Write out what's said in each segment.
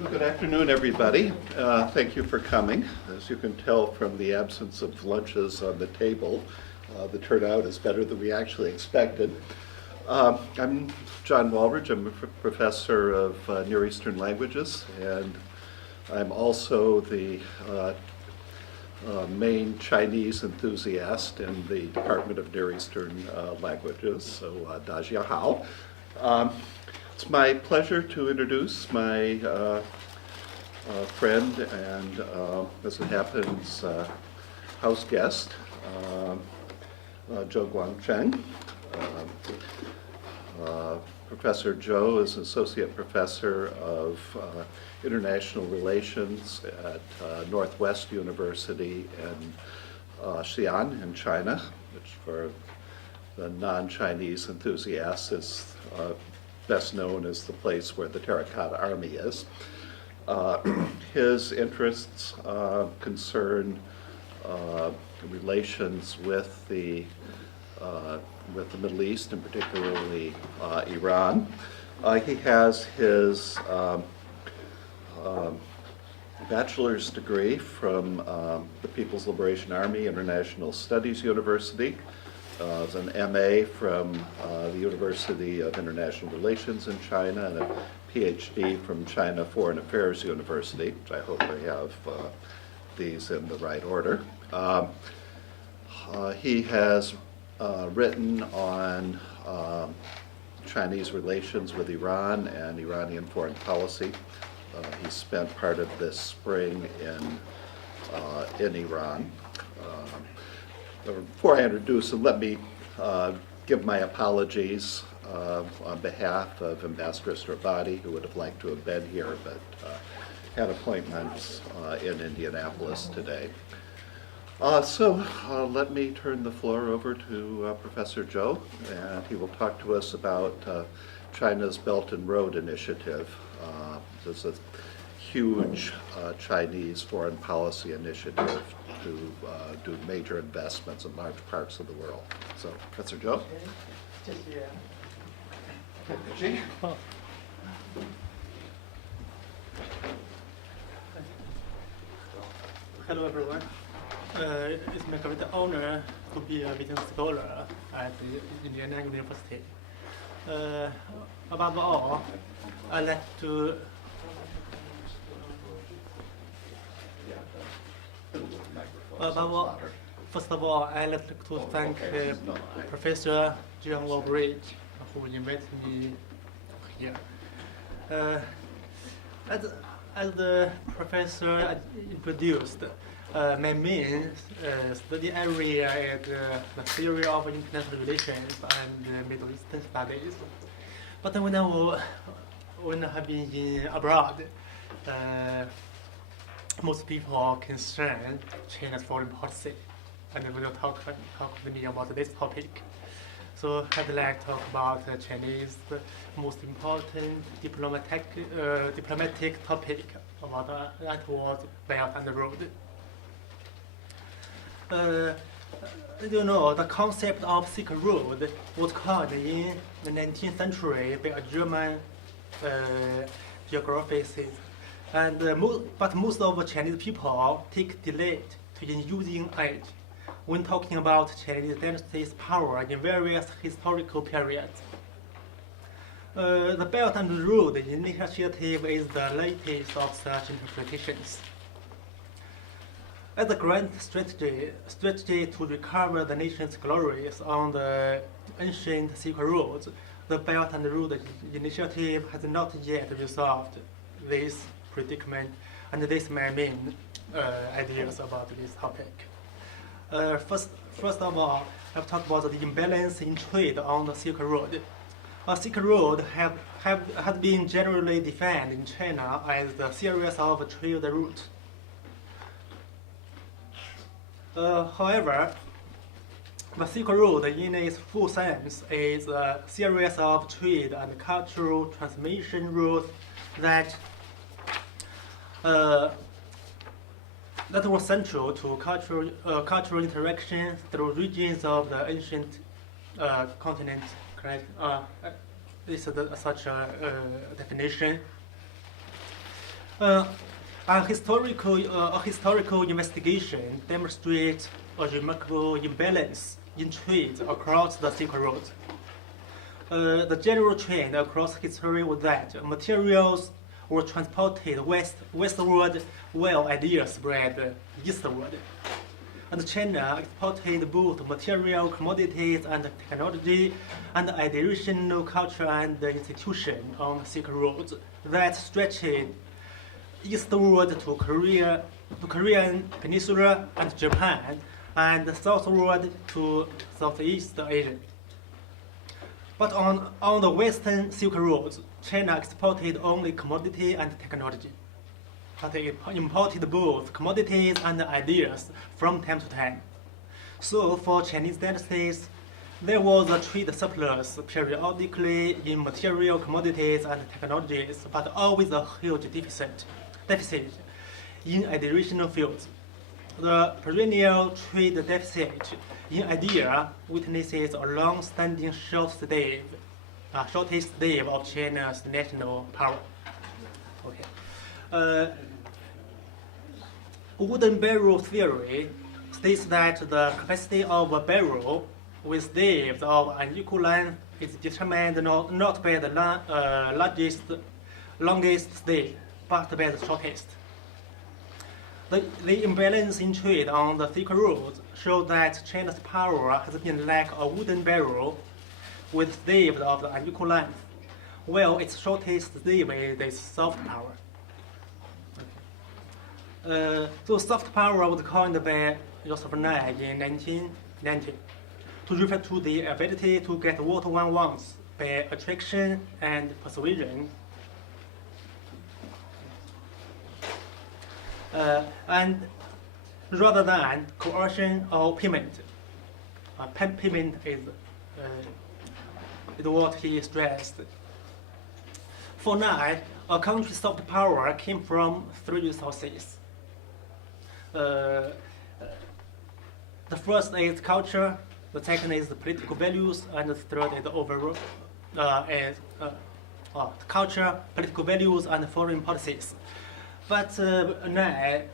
Well, good afternoon, everybody. Thank you for coming. As you can tell from the absence of lunches on the table, the turnout is better than we actually expected. I'm John Walridge. I'm a professor of Near Eastern languages, and I'm also the main Chinese enthusiast in the Department of Near Eastern Languages, so Dajia Hao. It's my pleasure to introduce my friend and, as it happens, house guest, Zhou Guangcheng. Professor Zhou is Associate Professor of International Relations at Northwest University in Xi'an in China, which for the non-Chinese enthusiasts is best known as the place where the Terracotta Army is. His interests concern relations with the Middle East, and particularly Iran. He has his bachelor's degree from the People's Liberation Army International Studies University. As an MA from the University of International Relations in China, and a PhD from China Foreign Affairs University, which I hope I have these in the right order. He has written on Chinese relations with Iran and Iranian foreign policy. He spent part of this spring in Iran. Before I introduce him, let me give my apologies on behalf of Ambassador Strabati, who would have liked to have been here, but had appointments in Indianapolis today. So let me turn the floor over to Professor Zhou, and he will talk to us about China's Belt and Road Initiative. This is a huge Chinese foreign policy initiative to do major investments in large parts of the world. So, Professor Zhou. Hello, everyone. It's my great honor to be a visiting scholar at Indiana University. Above all, I'd like to first of all, I'd like to thank Professor John Walridge, who invited me here. As the professor introduced, my main study area is the theory of international relations and Middle Eastern studies. But when I have been in abroad, most people are concerned China's foreign policy, and they will talk with me about this topic. So I'd like to talk about Chinese most important diplomatic topic about that was Belt and Road. You know, the concept of Silk Road was coined in the 19th century by a German geographicist. But most of the Chinese people take delight in using it when talking about Chinese dynasties' power in various historical periods. The Belt and Road Initiative is the latest of such interpretations. As a grand strategy to recover the nation's glories on the ancient Silk Roads, the Belt and Road Initiative has not yet resolved this predicament, and this is my main ideas about this topic. First of all, I've talked about the imbalance in trade on the Silk Road. A Silk Road has been generally defined in China as the series of trade routes. However, the Silk Road in its full sense is a series of trade and cultural transmission routes that were central to cultural interaction through regions of the ancient continent. This is such a definition. A historical investigation demonstrates a remarkable imbalance in trade across the Silk Road. The general trend across history was that materials were transported westward while ideas spread eastward. And China exported both material commodities and technology and ideational culture and institution on Silk Road that stretched eastward to Korean Peninsula and Japan, and southward to Southeast Asia. But on the Western Silk Road, China exported only commodity and technology. But it imported both commodities and ideas from time to time. So for Chinese dynasties, there was a trade surplus periodically in material commodities and technologies, but always a huge deficit in ideational fields. The perennial trade deficit in idea witnesses a long-standing shortest stave of China's national power. Okay. Wooden barrel theory states that the capacity of a barrel with staves of unequal length is determined not by the longest stave, but by the shortest. The imbalance in trade on the Silk Road shows that China's power has been like a wooden barrel with staves of the unequal length, while its shortest stave is soft power. So soft power was coined by Joseph Nye in 1990 to refer to the ability to get what one wants by attraction and persuasion. And rather than coercion or payment. Payment is what he stressed. For Nye, a country's soft power came from three sources. The first is culture, the second is the political values, and the third is overall culture, political values, and foreign policies. But Nye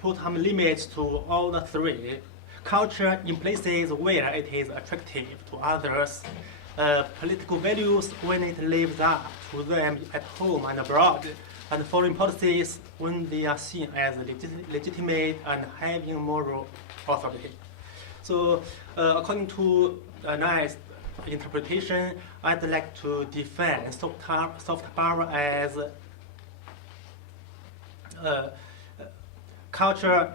put some limits to all the three. Culture in places where it is attractive to others. Political values when it lives up to them at home and abroad. And foreign policies when they are seen as legitimate and having moral authority. So according to Nye's interpretation, I'd like to define soft power as culture.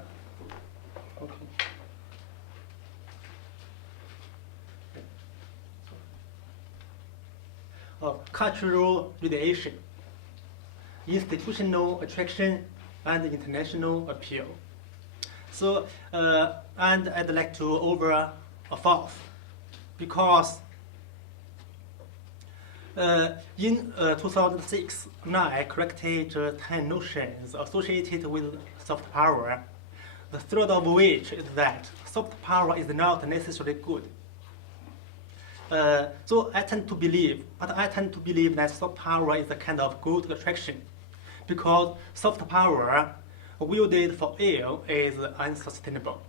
Cultural radiation, institutional attraction, and international appeal. So, and I'd like to over a fourth, because in 2006, Nye corrected 10 notions associated with soft power, the third of which is that soft power is not necessarily good. So I tend to believe that soft power is a kind of good attraction, because soft power wielded for ill is unsustainable.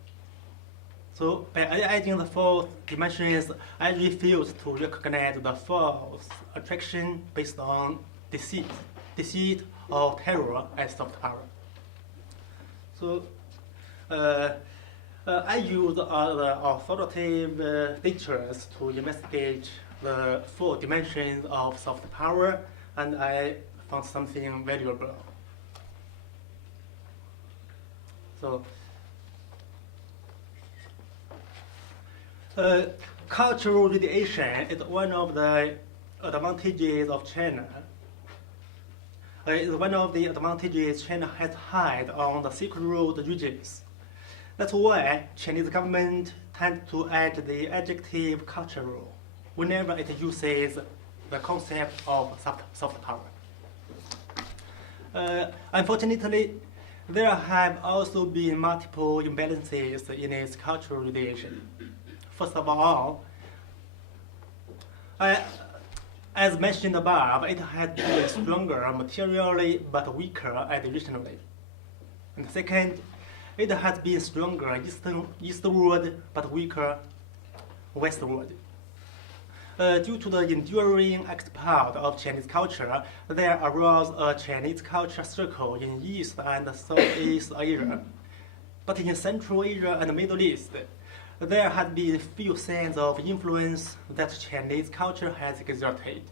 So by adding the fourth dimensions, I refuse to recognize the false attraction based on deceit or terror as soft power. So I use other authoritative literatures to investigate the 4 dimensions of soft power, and I found something valuable. So, cultural radiation is one of the advantages of China. It's one of the advantages China has had on the Silk Road regions. That's why Chinese government tends to add the adjective cultural whenever it uses the concept of soft power. Unfortunately, there have also been multiple imbalances in its cultural radiation. First of all, I As mentioned above, it has been stronger materially but weaker additionally. And second, it has been stronger eastward but weaker westward. Due to the enduring export of Chinese culture, there arose a Chinese culture circle in East and Southeast Asia. But in Central Asia and the Middle East, there had been few signs of influence that Chinese culture has exerted.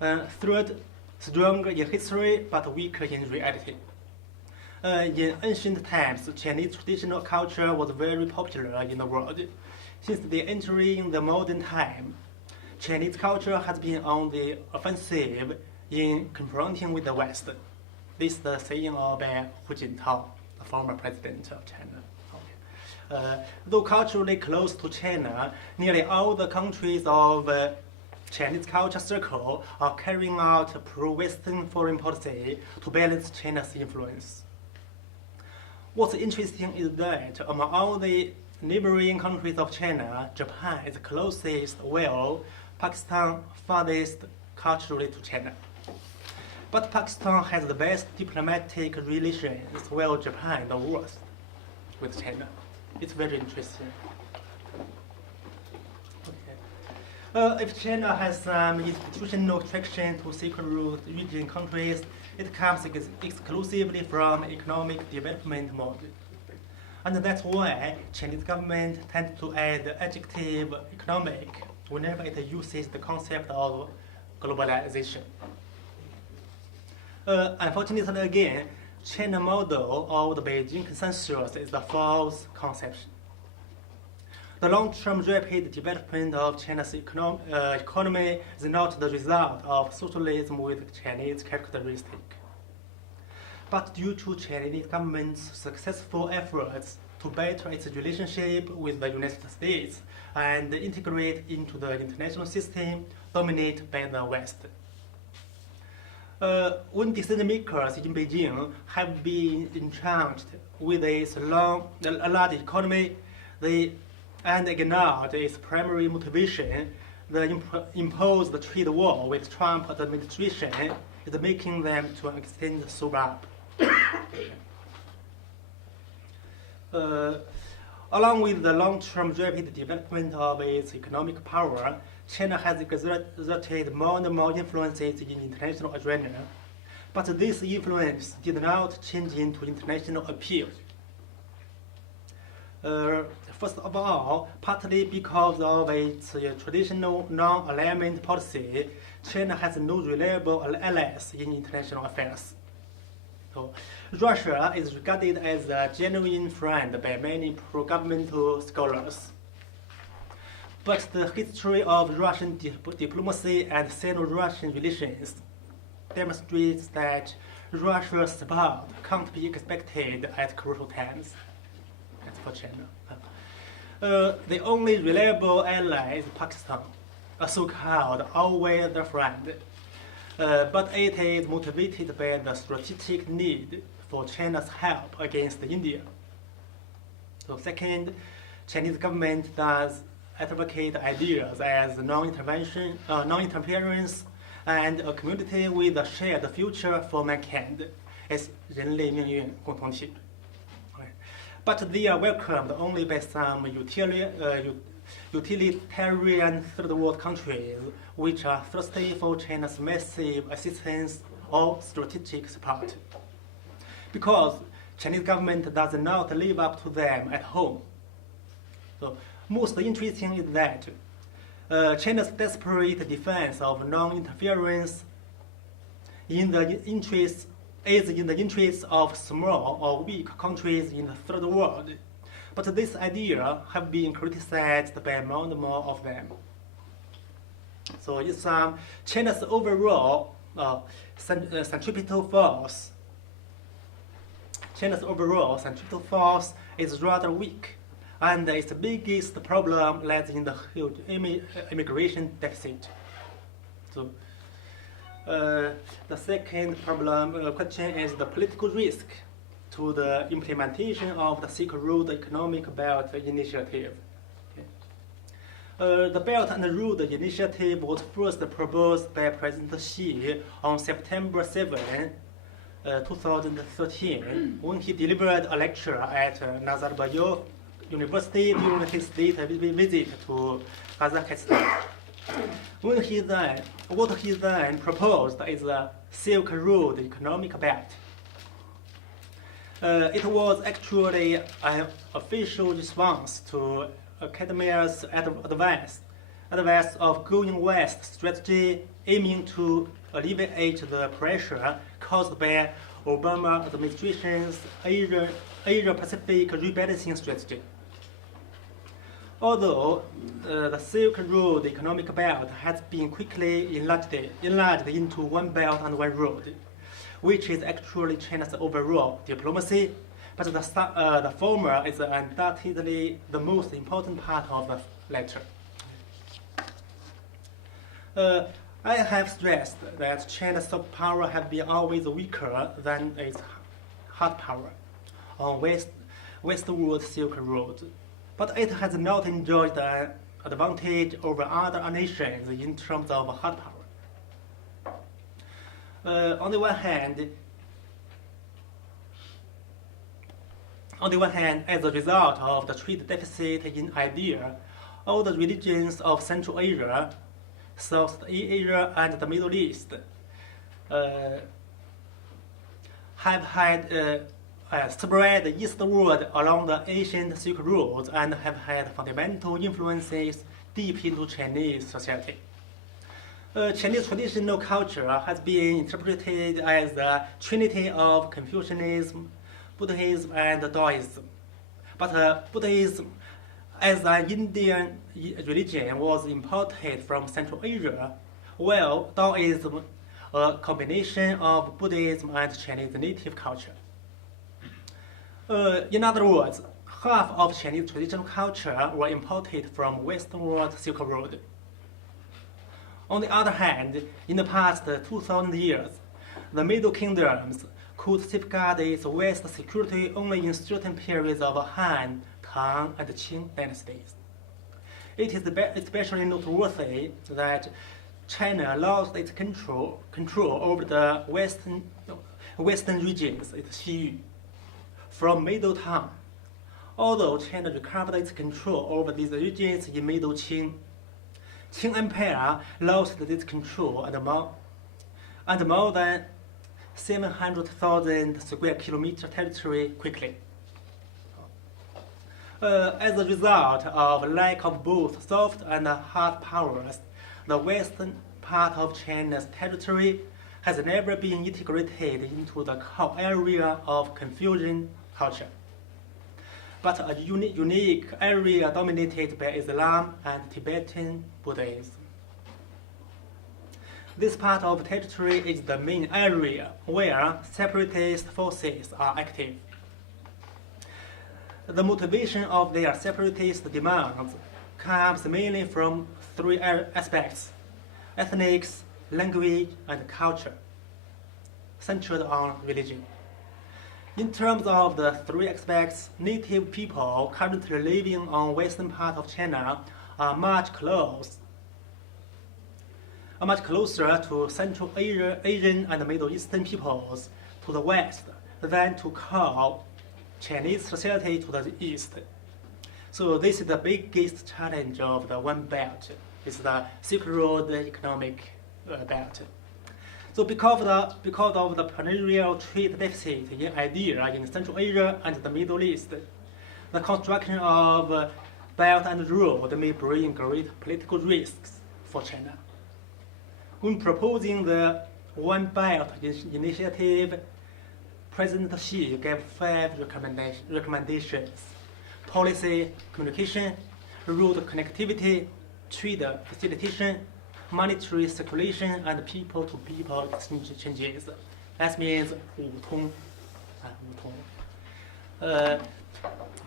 Third, stronger in history but weaker in reality. In ancient times, Chinese traditional culture was very popular in the world. Since the entering the modern time, Chinese culture has been on the offensive in confronting with the West. This is the saying by Hu Jintao, the former president of China. Though culturally close to China, nearly all the countries of Chinese culture circle are carrying out pro-Western foreign policy to balance China's influence. What's interesting is that among all the neighboring countries of China, Japan is the closest, while Pakistan farthest culturally to China. But Pakistan has the best diplomatic relations, while Japan the worst with China. It's very interesting. Okay. If China has some institutional attraction to Silk Road region countries, it comes exclusively from economic development mode. And that's why Chinese government tends to add the adjective economic whenever it uses the concept of globalization. Unfortunately, again, China model of the Beijing consensus is a false conception. The long-term rapid development of China's economy is not the result of socialism with Chinese characteristic, but due to Chinese government's successful efforts to better its relationship with the United States and integrate into the international system dominated by the West. When decision makers in Beijing have been entrenched with its large economy, and ignored its primary motivation, the imposed trade war with Trump administration is making them to an extent sober up. Along with the long-term rapid development of its economic power, China has exerted more and more influences in international arena, but this influence did not change into international appeal. First of all, partly because of its traditional non-alignment policy, China has no reliable allies in international affairs. So, Russia is regarded as a genuine friend by many pro-governmental scholars. But the history of Russian diplomacy and Sino-Russian relations demonstrates that Russia's support can't be expected at crucial times. That's for China. The only reliable ally is Pakistan, a so-called all-weather friend. But it is motivated by the strategic need for China's help against India. So second, Chinese government does advocate ideas as non-intervention, non-interference, and a community with a shared future for mankind as 人类命运共同体. But they are welcomed only by some utilitarian third world countries which are thirsty for China's massive assistance or strategic support. Because Chinese government does not live up to them at home. So most interesting is that China's desperate defense of non-interference is in the interests of small or weak countries in the third world. But this idea have been criticized by more and more of them. So in sum, China's overall centripetal force is rather weak, and its biggest problem lies in the huge immigration deficit. So the second question is the political risk to the implementation of the Silk Road Economic Belt Initiative. Okay. The Belt and Road Initiative was first proposed by President Xi on September 7, 2013, when he delivered a lecture at Nazarbayev University during his state visit to Kazakhstan. What he then proposed is a Silk Road economic belt. It was actually an official response to academia's advice of going west strategy, aiming to alleviate the pressure caused by Obama administration's Asia-Pacific rebalancing strategy. Although the Silk Road economic belt has been quickly enlarged into One Belt and One Road, which is actually China's overall diplomacy, but the former is undoubtedly the most important part of the latter. I have stressed that China's soft power has been always weaker than its hard power on westward Silk Road, but it has not enjoyed the advantage over other nations in terms of hard power. On the one hand, as a result of the trade deficit in idea, all the religions of Central Asia, South Asia, and the Middle East have had spread eastward along the ancient Silk Road and have had fundamental influences deep into Chinese society. Chinese traditional culture has been interpreted as the trinity of Confucianism, Buddhism, and Taoism. But Buddhism, as an Indian religion, was imported from Central Asia, while Taoism, a combination of Buddhism and Chinese native culture. In other words, half of Chinese traditional culture were imported from westward Silk Road. On the other hand, in the past 2,000 years, the Middle Kingdoms could safeguard its west security only in certain periods of Han, Tang, and Qing dynasties. It is especially noteworthy that China lost its control over the western regions, its Xi, from Middle Tang, although China recovered its control over these regions in Middle Qing. Qing Empire lost this control and more than 700,000 square kilometer territory quickly. As a result of lack of both soft and hard powers, the western part of China's territory has never been integrated into the core area of Confucian culture, but a unique area dominated by Islam and Tibetan Buddhism. This part of territory is the main area where separatist forces are active. The motivation of their separatist demands comes mainly from three aspects: ethnics, language, and culture, centered on religion. In terms of the three aspects, native people currently living on western part of China are much closer to Central Asian and Middle Eastern peoples to the west than to core Chinese society to the east. So this is the biggest challenge of the One Belt, is the Silk Road economic belt. So because of the perennial trade deficit in idea in Central Asia and the Middle East, the construction of Belt and Road may bring great political risks for China. When proposing the One Belt initiative, President Xi gave 5 recommendations: policy, communication, road connectivity, trade facilitation, monetary circulation, and people-to-people exchanges. That means 五通.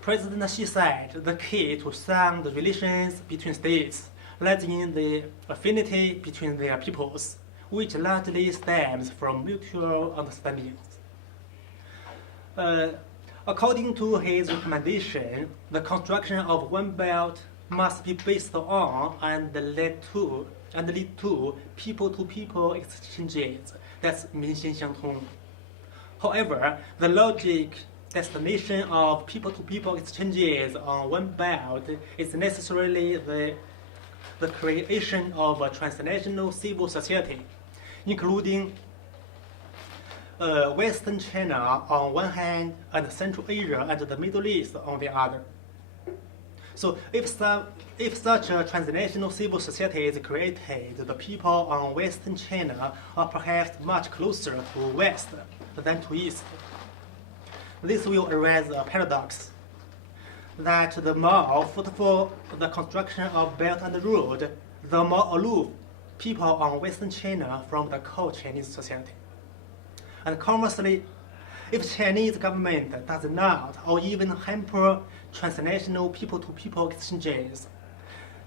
President Xi said the key to sound relations between states lies in the affinity between their peoples, which largely stems from mutual understandings. According to his recommendation, the construction of One Belt must be based on and lead to people-to-people exchanges. That's 民心相通. However, the logic destination of people-to-people exchanges on one belt is necessarily the creation of a transnational civil society, including Western China on one hand and Central Asia and the Middle East on the other. So if such a transnational civil society is created, the people on Western China are perhaps much closer to West than to East. This will arise a paradox that the more fruitful the construction of Belt and Road, the more aloof people on Western China from the core Chinese society. And conversely, if Chinese government does not or even hamper transnational people-to-people exchanges,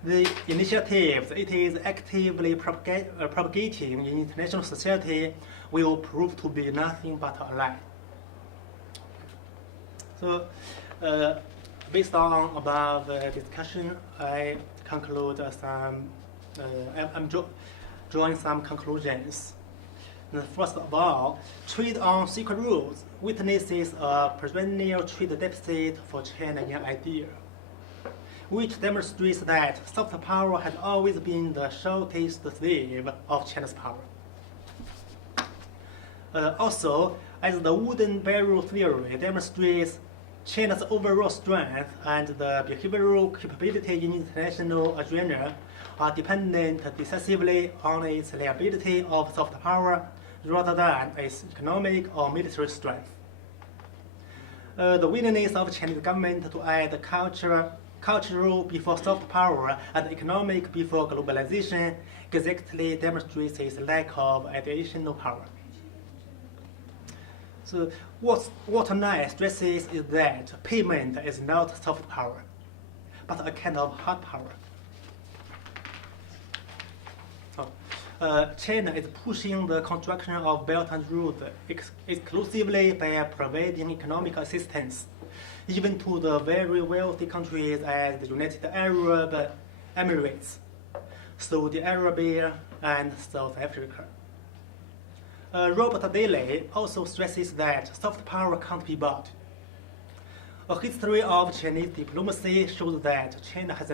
the initiatives it is actively propagating in international society will prove to be nothing but a lie. So, based on above discussion, I conclude I'm drawing some conclusions. First of all, trade on secret routes witnesses a perennial trade deficit for China in idea, which demonstrates that soft power has always been the shortest slave of China's power. Also, as the wooden barrel theory demonstrates, China's overall strength and the behavioral capability in international arena are dependent decisively on its liability of soft power rather than its economic or military strength. The willingness of Chinese government to add cultural before soft power and economic before globalization exactly demonstrates its lack of additional power. So what Nye stresses is that payment is not soft power, but a kind of hard power. China is pushing the construction of Belt and Road exclusively by providing economic assistance, even to the very wealthy countries as the United Arab Emirates, Saudi Arabia, and South Africa. Robert Daly also stresses that soft power can't be bought. A history of Chinese diplomacy shows that China has